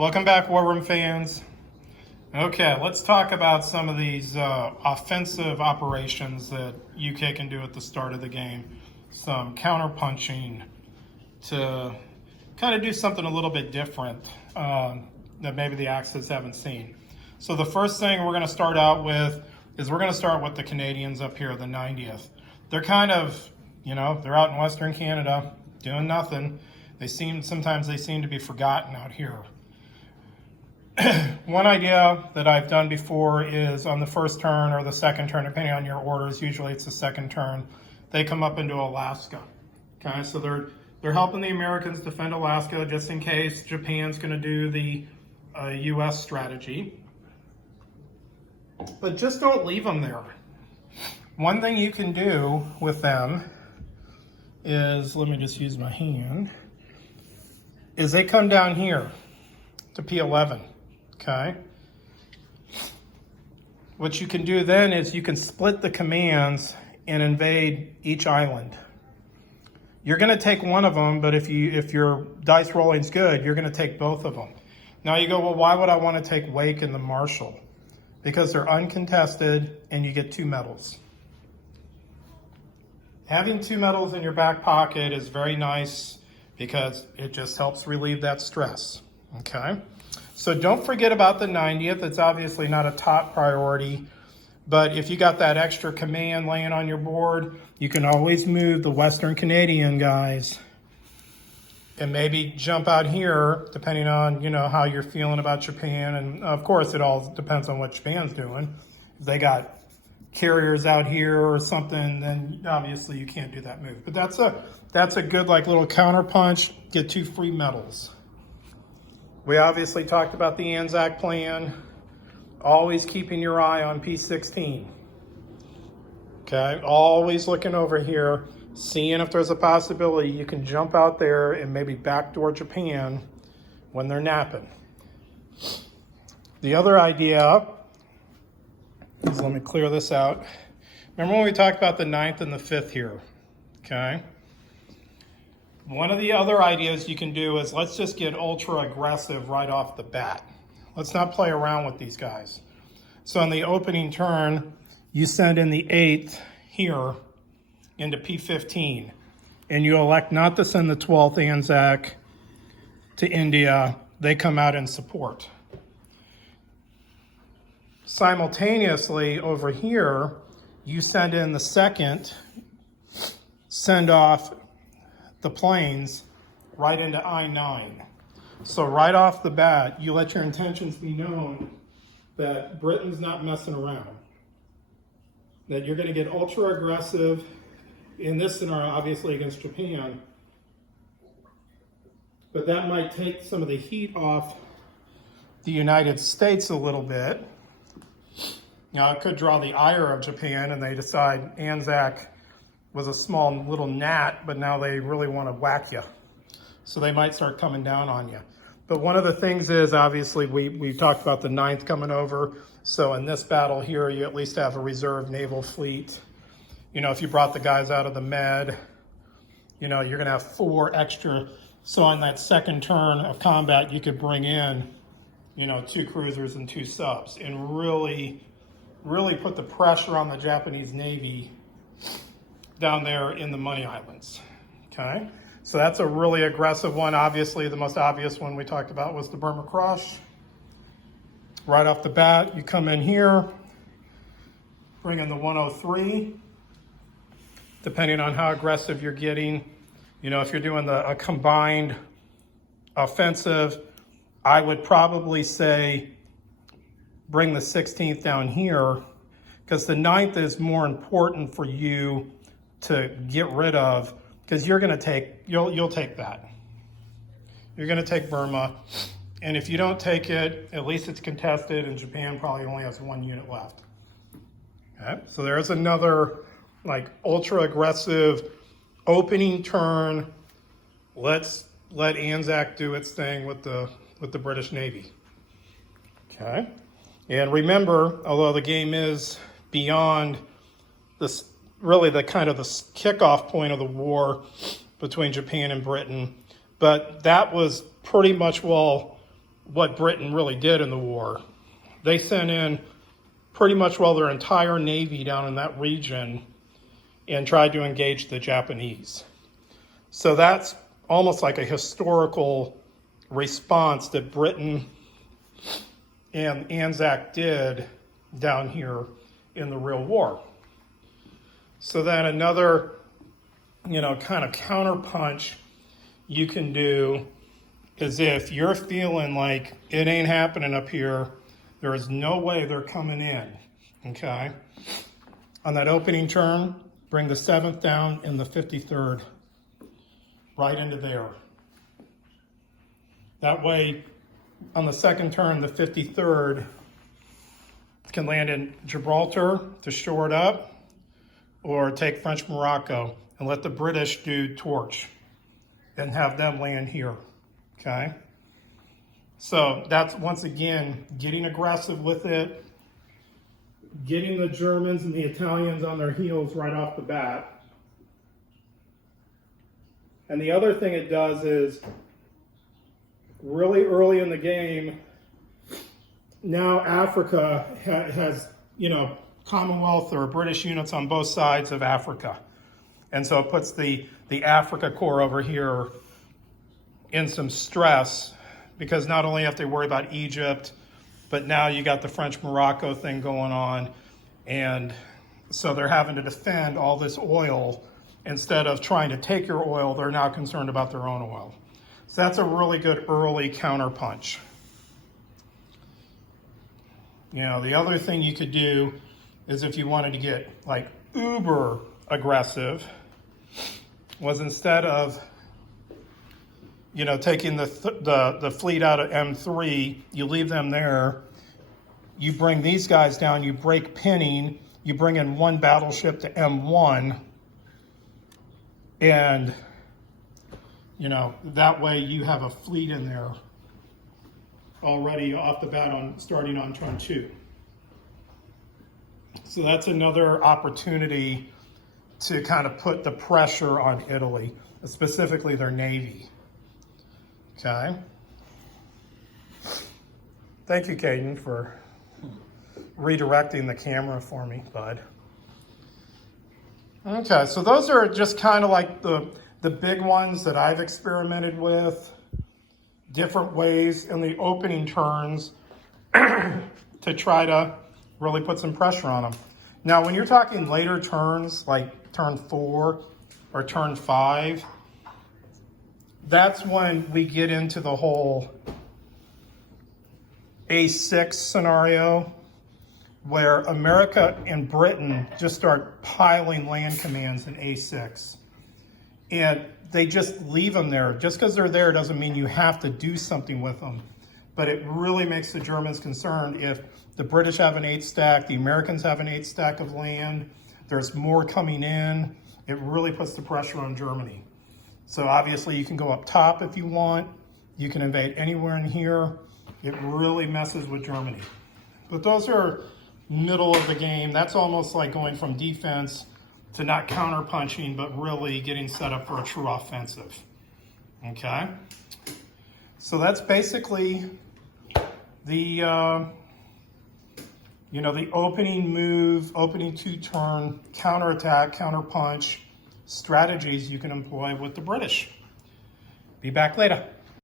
Welcome back, War Room fans. Okay, let's talk about some of these offensive operations that UK can do at the start of the game. Some counter-punching to kind of do something a little bit different that maybe the Axis haven't seen. So the first thing we're going to start out with is we're going to start with the Canadians up here, the 90th. They're kind of, they're out in Western Canada doing nothing. Sometimes they seem to be forgotten out here. One idea that I've done before is on the first turn or the second turn, depending on your orders, usually it's the second turn, they come up into Alaska. Okay, so they're helping the Americans defend Alaska just in case Japan's going to do the U.S. strategy. But just don't leave them there. One thing you can do with them is, let me just use my hand, is they come down here to P11. Okay. What you can do then is you can split the commands and invade each island. You're going to take one of them, but if your dice rolling's good, you're going to take both of them. Now you go, well, why would I want to take Wake and the Marshall? Because they're uncontested and you get 2 medals. Having 2 medals in your back pocket is very nice because it just helps relieve that stress. Okay. So don't forget about the 90th. It's obviously not a top priority, but if you got that extra command laying on your board, you can always move the Western Canadian guys and maybe jump out here, depending on, how you're feeling about Japan. And of course, it all depends on what Japan's doing. If they got carriers out here or something, then obviously you can't do that move. But that's a good little counter punch, get 2 free medals. We obviously talked about the Anzac plan, always keeping your eye on P16. Okay, always looking over here, seeing if there's a possibility you can jump out there and maybe backdoor Japan when they're napping. The other idea is, let me clear this out. Remember when we talked about the 9th and the 5th here, okay? One of the other ideas you can do is let's just get ultra aggressive right off the bat. Let's not play around with these guys. So on the opening turn, you send in the 8th here into P15, and you elect not to send the 12th Anzac to India. They come out in support. Simultaneously over here, you send in the 2nd, send off the planes right into I-9. So right off the bat, you let your intentions be known that Britain's not messing around. That you're going to get ultra aggressive in this scenario, obviously against Japan. But that might take some of the heat off the United States a little bit. Now, it could draw the ire of Japan and they decide Anzac was a small little gnat, but now they really want to whack you. So they might start coming down on you. But one of the things is, obviously, we talked about the 9th coming over. So in this battle here, you at least have a reserve naval fleet. If you brought the guys out of the Med, you're going to have 4 extra. So on that second turn of combat, you could bring in, 2 cruisers and 2 subs and really put the pressure on the Japanese Navy down there in the Money Islands, okay? So that's a really aggressive one. Obviously, the most obvious one we talked about was the Burma Crush. Right off the bat, you come in here, bring in the 103. Depending on how aggressive you're getting, if you're doing a combined offensive, I would probably say bring the 16th down here because the 9th is more important for you to get rid of, because you're going to take, you'll take that. You're going to take Burma, and if you don't take it, at least it's contested, and Japan probably only has 1 unit left. Okay, so there's another ultra aggressive opening turn. Let's let Anzac do its thing with the British Navy. Okay, and remember, although the game is beyond this, really the kind of the kickoff point of the war between Japan and Britain, but that was pretty much well what Britain really did in the war. They sent in pretty much their entire navy down in that region and tried to engage the Japanese. So that's almost like a historical response that Britain and Anzac did down here in the real war. So then another, kind of counterpunch you can do is if you're feeling like it ain't happening up here, there is no way they're coming in, okay? On that opening turn, bring the 7th down and the 53rd right into there. That way, on the second turn, the 53rd can land in Gibraltar to shore it up, or take French Morocco and let the British do Torch and have them land here, okay? So that's, once again, getting aggressive with it, getting the Germans and the Italians on their heels right off the bat. And the other thing it does is, really early in the game, now Africa has, Commonwealth or British units on both sides of Africa. And so it puts the Africa Corps over here in some stress, because not only have to worry about Egypt, but now you got the French Morocco thing going on. And so they're having to defend all this oil. Instead of trying to take your oil, they're now concerned about their own oil. So that's a really good early counterpunch. The other thing you could do is, if you wanted to get like uber aggressive, was instead of taking the fleet out of M3, you leave them there, you bring these guys down, you break pinning, you bring in one battleship to M1, and that way you have a fleet in there already off the bat starting on turn 2. So that's another opportunity to kind of put the pressure on Italy, specifically their navy. Okay. Thank you, Caden, for redirecting the camera for me, bud. Okay, so those are just kind of like the big ones that I've experimented with, different ways in the opening turns to try to really put some pressure on them. Now, when you're talking later turns, like turn 4 or turn 5, that's when we get into the whole A6 scenario, where America and Britain just start piling land commands in A6. And they just leave them there. Just because they're there doesn't mean you have to do something with them. But it really makes the Germans concerned if the British have an 8 stack, the Americans have an 8 stack of land, there's more coming in. It really puts the pressure on Germany. So obviously you can go up top if you want. You can invade anywhere in here. It really messes with Germany. But those are middle of the game. That's almost like going from defense to not counter-punching, but really getting set up for a true offensive. Okay? So that's basically the the opening move, opening 2-turn, counterattack, counterpunch strategies you can employ with the British. Be back later.